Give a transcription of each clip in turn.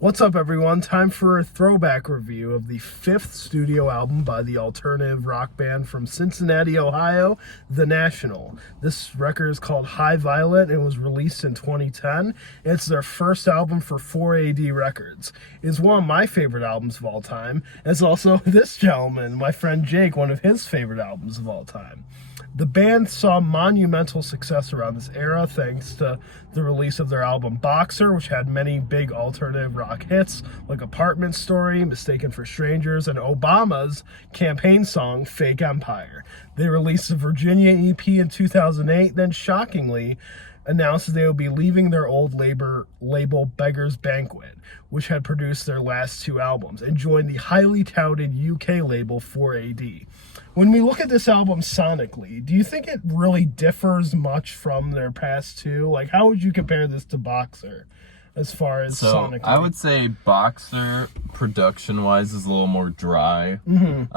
What's up, everyone? Time for a throwback review of the 5th studio album by the alternative rock band from Cincinnati, Ohio, The National. This record is called High Violet and was released in 2010. It's their first album for 4AD Records. It's one of my favorite albums of all time. It's also this gentleman, my friend Jake, one of his favorite albums of all time. The band saw monumental success around this era thanks to the release of their album Boxer, which had many big alternative rock hits like Apartment Story, Mistaken for Strangers, and Obama's campaign song Fake Empire. They released the Virginia EP in 2008, then shockingly announced that they would be leaving their old label Beggar's Banquet, which had produced their last 2 albums, and joined the highly touted UK label 4AD. When we look at this album sonically, do you think it really differs much from their past 2? Like, how would you compare this to Boxer as far as sonically? I would say Boxer, production-wise, is a little more dry.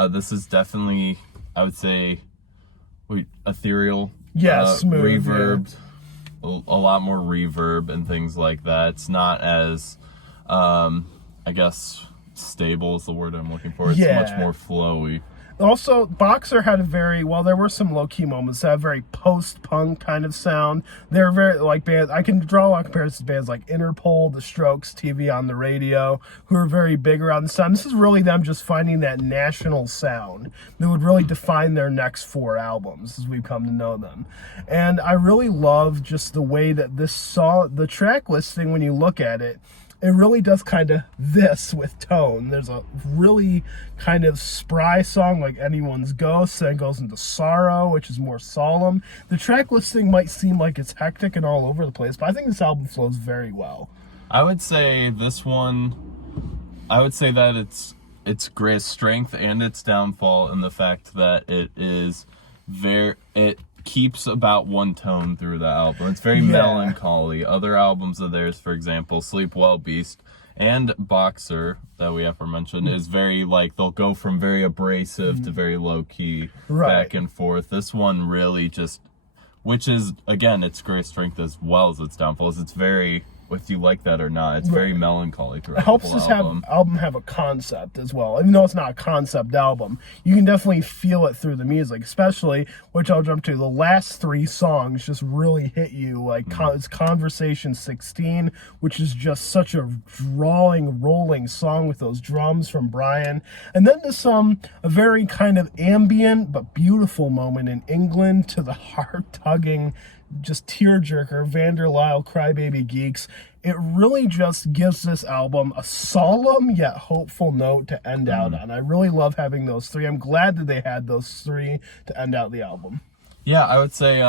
This is definitely, I would say, ethereal. Yeah, smooth. Reverbed. Yeah. A lot more reverb and things like that. It's not as, I guess, stable is the word I'm looking for. It's much more flowy. Also, Boxer had a very, well, there were some low-key moments that had a very post-punk kind of sound. They were very, like, bands, I can draw a lot of comparisons to bands like Interpol, The Strokes, TV on the Radio, who were very big around this time. This is really them just finding that national sound that would really define their next 4 albums as we've come to know them. And I really love just the way that this song, the track listing, when you look at it, it really does kind of this with tone. There's a really kind of spry song like Anyone's Ghost, then goes into Sorrow, which is more solemn. The track listing might seem like it's hectic and all over the place, but I think this album flows very well. I would say this one, I would say that its greatest strength and its downfall in the fact that it keeps about one tone through the album. It's very melancholy. Other albums of theirs, for example, Sleep Well Beast and Boxer, that we aforementioned, is very, like, they'll go from very abrasive to very low-key, back and forth. This one really just, which is, again, its great strength as well as its downfalls. It's very, if you like that or not, it's very melancholy throughout the whole album. It helps this album have a concept as well. Even though it's not a concept album, you can definitely feel it through the music, especially, which I'll jump to, the last 3 songs just really hit you. Like, it's Conversation 16, which is just such a drawing, rolling song with those drums from Brian. And then there's a very kind of ambient but beautiful moment in England to the heart-tugging, just tearjerker, Vanderlyle, Crybaby, Geeks. It really just gives this album a solemn yet hopeful note to end out on. I really love having those 3. I'm glad that they had those 3 to end out the album. Yeah, I would say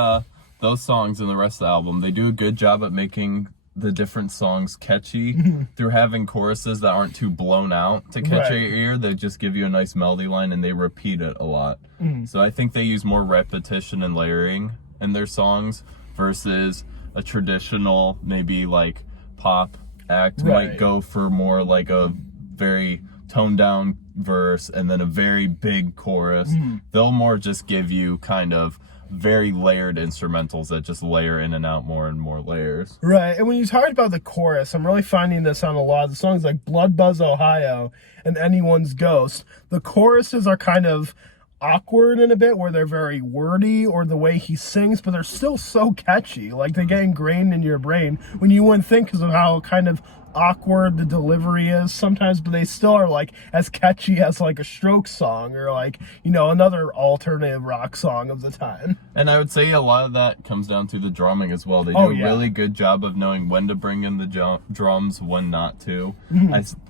those songs and the rest of the album, they do a good job at making the different songs catchy through having choruses that aren't too blown out to catch your ear. They just give you a nice melody line and they repeat it a lot. So I think they use more repetition and layering in their songs versus a traditional, maybe like pop act might go for more like a very toned down verse and then a very big chorus. They'll more just give you kind of very layered instrumentals that just layer in and out more and more layers. Right, and when you talked about the chorus, I'm really finding this on a lot of the songs like Bloodbuzz, Ohio, and Anyone's Ghost. The choruses are kind of awkward in a bit where they're very wordy, or the way he sings, but they're still so catchy. Like, they get ingrained in your brain when you wouldn't think because of how kind of awkward the delivery is sometimes, but they still are like as catchy as like a Strokes song or like, you know, another alternative rock song of the time. And I would say a lot of that comes down to the drumming as well. They do a really good job of knowing when to bring in the drums, when not to.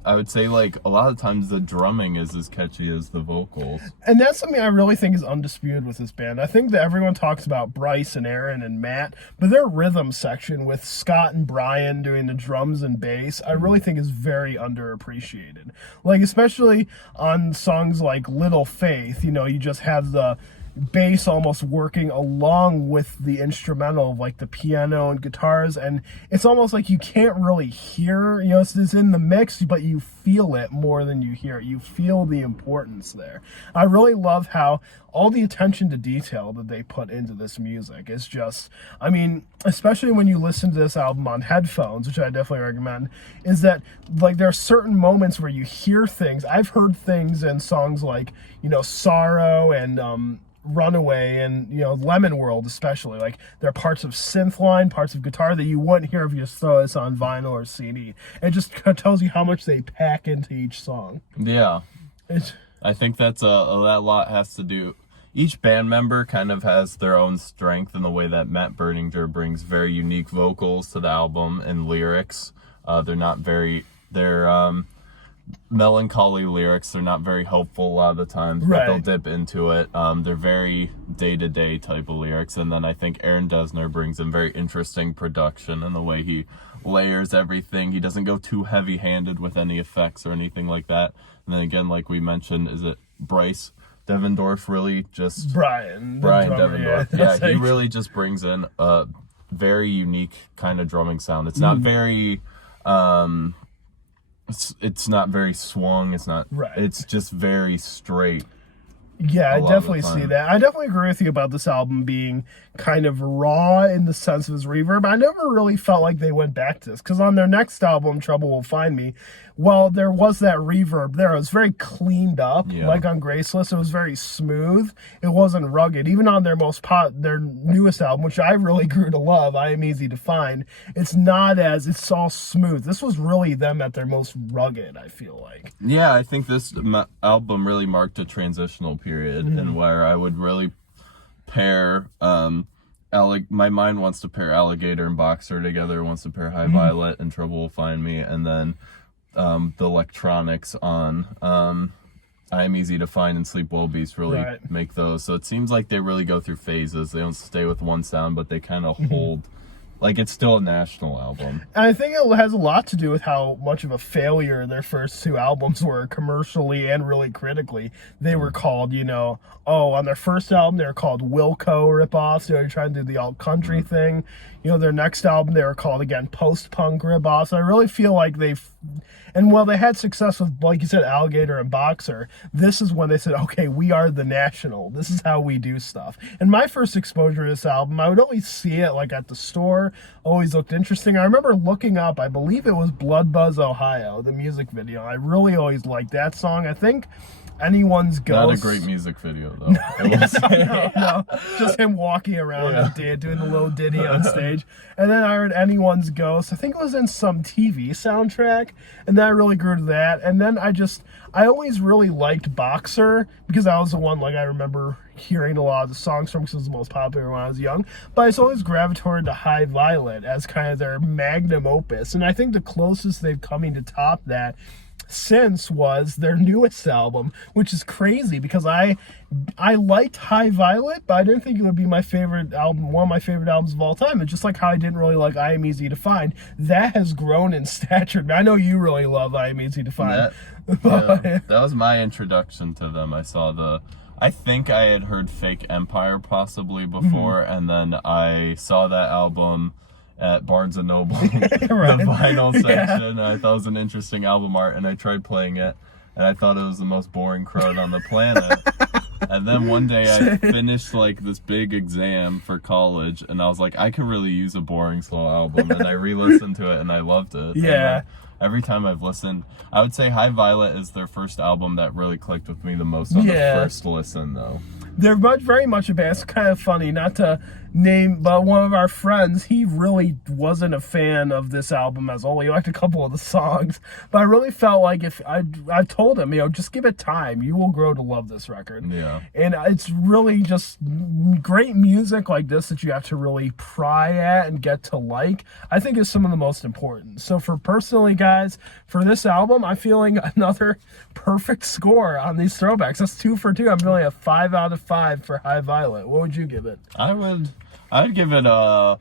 I would say, like, a lot of times the drumming is as catchy as the vocals. And that's something I really think is undisputed with this band. I think that everyone talks about Bryce and Aaron and Matt, but their rhythm section with Scott and Brian doing the drums and bass, I really think is very underappreciated. Like, especially on songs like Little Faith, you know, you just have the bass almost working along with the instrumental of like the piano and guitars, and it's almost like you can't really hear, you know, it's in the mix, but you feel it more than you hear it. You feel the importance there. I really love how all the attention to detail that they put into this music is just, I mean, especially when you listen to this album on headphones, which I definitely recommend, is that like there are certain moments where you hear things. I've heard things in songs like, you know, Sorrow and Runaway and, you know, Lemonworld especially. Like, there are parts of synth line, parts of guitar that you wouldn't hear if you just throw this on vinyl or CD. It just tells you how much they pack into each song. Yeah. I think that's that lot has to do. Each band member kind of has their own strength in the way that Matt Berninger brings very unique vocals to the album and lyrics. They're melancholy lyrics. They're not very helpful a lot of the times, but they'll dip into it. They're very day-to-day type of lyrics. And then I think Aaron Dessner brings in very interesting production in the way he layers everything. He doesn't go too heavy-handed with any effects or anything like that. And then again, like we mentioned, is it Bryce Devendorf really just... Brian Devendorf. Yeah, he really just brings in a very unique kind of drumming sound. It's not very... It's not very swung. It's not. It's just very straight. Yeah, I definitely see that. I definitely agree with you about this album being kind of raw in the sense of its reverb. I never really felt like they went back to this, because on their next album, Trouble Will Find Me, well, there was that reverb there. It was very cleaned up, like on Graceless. It was very smooth. It wasn't rugged. Even on their their newest album, which I really grew to love, I Am Easy to Find, it's all smooth. This was really them at their most rugged, I feel like. Yeah, I think this album really marked a transitional period, and where I would really pair my mind wants to pair Alligator and Boxer together, wants to pair High Violet and Trouble Will Find Me, and then the electronics on I Am Easy to Find and Sleep Well Beast really make those. So it seems like they really go through phases. They don't stay with one sound, but they kind of hold. Like, it's still a national album. And I think it has a lot to do with how much of a failure their first two albums were, commercially and really critically. They were called, you know, on their first album, they were called Wilco ripoffs. They were trying to do the alt-country thing. You know, their next album, they were called, again, post-punk ripoffs. I really feel like and while they had success with, like you said, Alligator and Boxer, this is when they said, okay, we are the National. This is how we do stuff. And my first exposure to this album, I would always see it like at the store, always looked interesting. I remember looking up, I believe it was Bloodbuzz, Ohio, the music video. I really always liked that song. I think Anyone's Ghost. Not a great music video, though. No. Just him walking around and doing the little ditty on stage. And then I heard Anyone's Ghost. I think it was in some TV soundtrack. And then I really grew to that. And then I always really liked Boxer, because that was the one, like, I remember hearing a lot of the songs from, because it was the most popular when I was young. But I always gravitated to High Violet as kind of their magnum opus. And I think the closest they've come to top that since was their newest album, which is crazy, because I liked High Violet, but I didn't think it would be my favorite album, one of my favorite albums of all time. It's just like how I didn't really like I Am Easy to Find. That has grown in stature. I know you really love I Am Easy to Find. That was my introduction to them. I think I had heard Fake Empire possibly before, and then I saw that album at Barnes & Noble, the vinyl section. I thought it was an interesting album art, and I tried playing it, and I thought it was the most boring crud on the planet. And then one day I finished like this big exam for college, and I was like, I could really use a boring slow album, and I re-listened to it, and I loved it. Yeah. And every time I've listened, I would say High Violet is their first album that really clicked with me the most on the first listen, though. They're very much a band. It's kind of funny, not to name, but one of our friends, he really wasn't a fan of this album as well. He liked a couple of the songs, but I really felt like if I told him, you know, just give it time, you will grow to love this record. Yeah. And it's really just great music like this that you have to really pry at and get to like, I think is some of the most important. So for personally, guys, for this album, I'm feeling another perfect score on these throwbacks. That's 2 for 2. I'm feeling a 5 out of 5 for High Violet. What would you give it? I'd give it a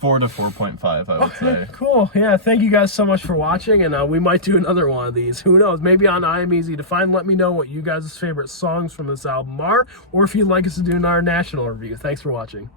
4 to 4.5, I would say. Cool. Yeah, thank you guys so much for watching, and we might do another one of these. Who knows? Maybe on I Am Easy to Find. Let me know what you guys' favorite songs from this album are, or if you'd like us to do another national review. Thanks for watching.